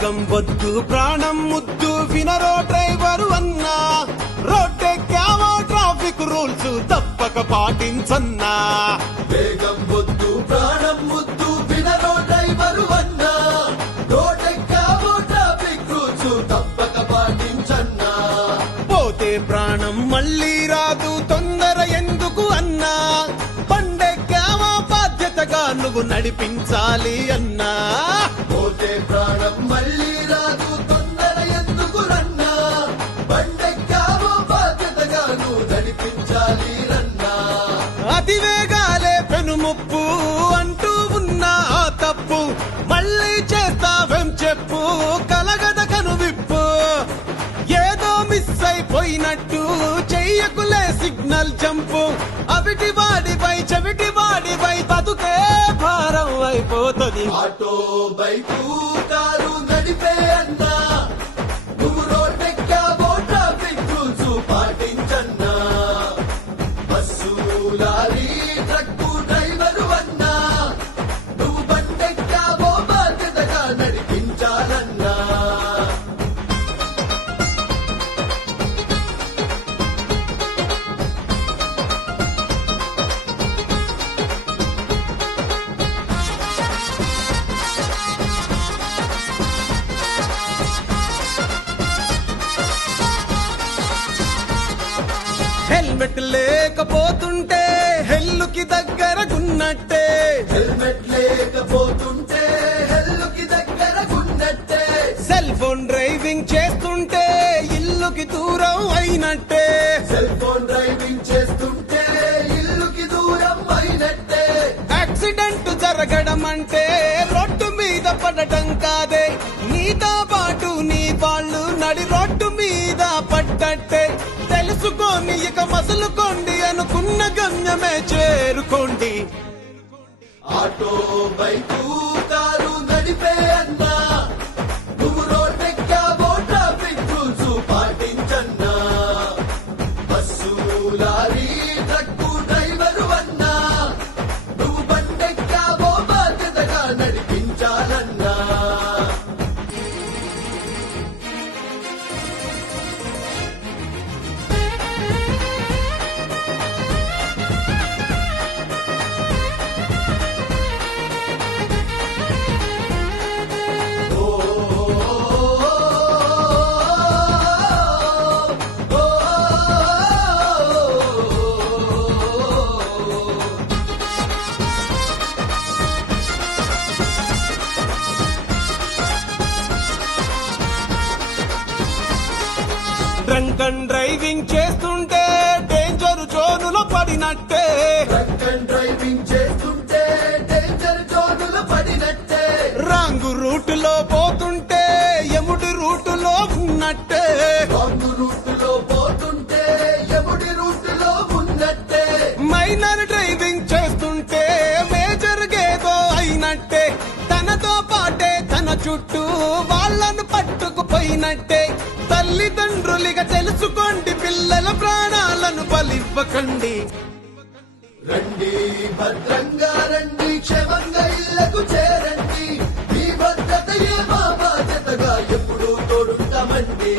వేగం వద్దు ప్రాణం ముద్దు వినరో డ్రైవరు అన్నా. రోడ్డెక్కావో ట్రాఫిక్ రూల్స్ తప్పక పాటించన్నా. నువ్వు నడిపించాలి అన్నా. పోతే ప్రాణం మళ్ళీ రాదు తొందర ఎందుకు రన్నా? బండెక్కావో బాధ్యతగా నువ్వు నడిపించాలి రన్నా. అతివేగాలే పెనుముప్పు అంటూ ఉన్న ఆ తప్పు మళ్ళీ చేస్తావేం చెప్పు? కలగద కనువిప్పు. ఏదో మిస్ అయిపోయినట్టు చెయ్యకులే సిగ్నల్ జంపు అవిటి వాడిపై చెవిటి వాడిపై బతుకే అయిపోతుంది. ఆటో బైకు కారు నడిపే అన్నా నువ్వు రోడ్డెక్కావో ట్రాఫిక్ రూల్స్ పాటించన్నా బస్సు లారీ ట్రక్కు హెల్మెట్ లేకపోతుంటే హెల్లుకి దగ్గరగున్నట్టే. హెల్మెట్ లేకపోతుంటే హెల్లుకి దగ్గర గున్నట్టే సెల్ ఫోన్ డ్రైవింగ్ చేస్తుంటే ఇల్లుకి దూరం అయినట్టే. సెల్ ఫోన్ డ్రైవింగ్ చేస్తుంటే ఇల్లుకి దూరం అయినట్టే. యాక్సిడెంట్ జరగడం అంటే మసులుకోండి అనుకున్న గమ్యమే చేరుకోండి. ఆటో బైక్ అండ్ డ్రైవింగ్ చేస్తుంటే డేంజర్ జోనులో పడినట్టే. అండ్ డ్రైవింగ్ చేస్తుంటే డేంజర్ జోనులు పడినట్టే. రాంగు రూటులో పోతుంటే ఎముడి రూటులో ఉన్నట్టే. రాంగ్ రూట్లో పోతుంటే ఎముడి రూట్లో ఉన్నట్టే. మైనర్ డ్రైవింగ్ చేస్తుంటే మేజర్ గేదో అయినట్టే. తనతో పాటే తన చుట్టూ వాళ్ళను పోయినట్టే తల్లిదండ్రులిగా తెలుసుకోండి పిల్లల ప్రాణాలను బలివ్వకండి. రండి భద్రంగా రండి క్షేమంగా ఇళ్ళకు చేరండి. మీ ఏ మా బాధ్యతగా ఎప్పుడు తోడుంటామండి.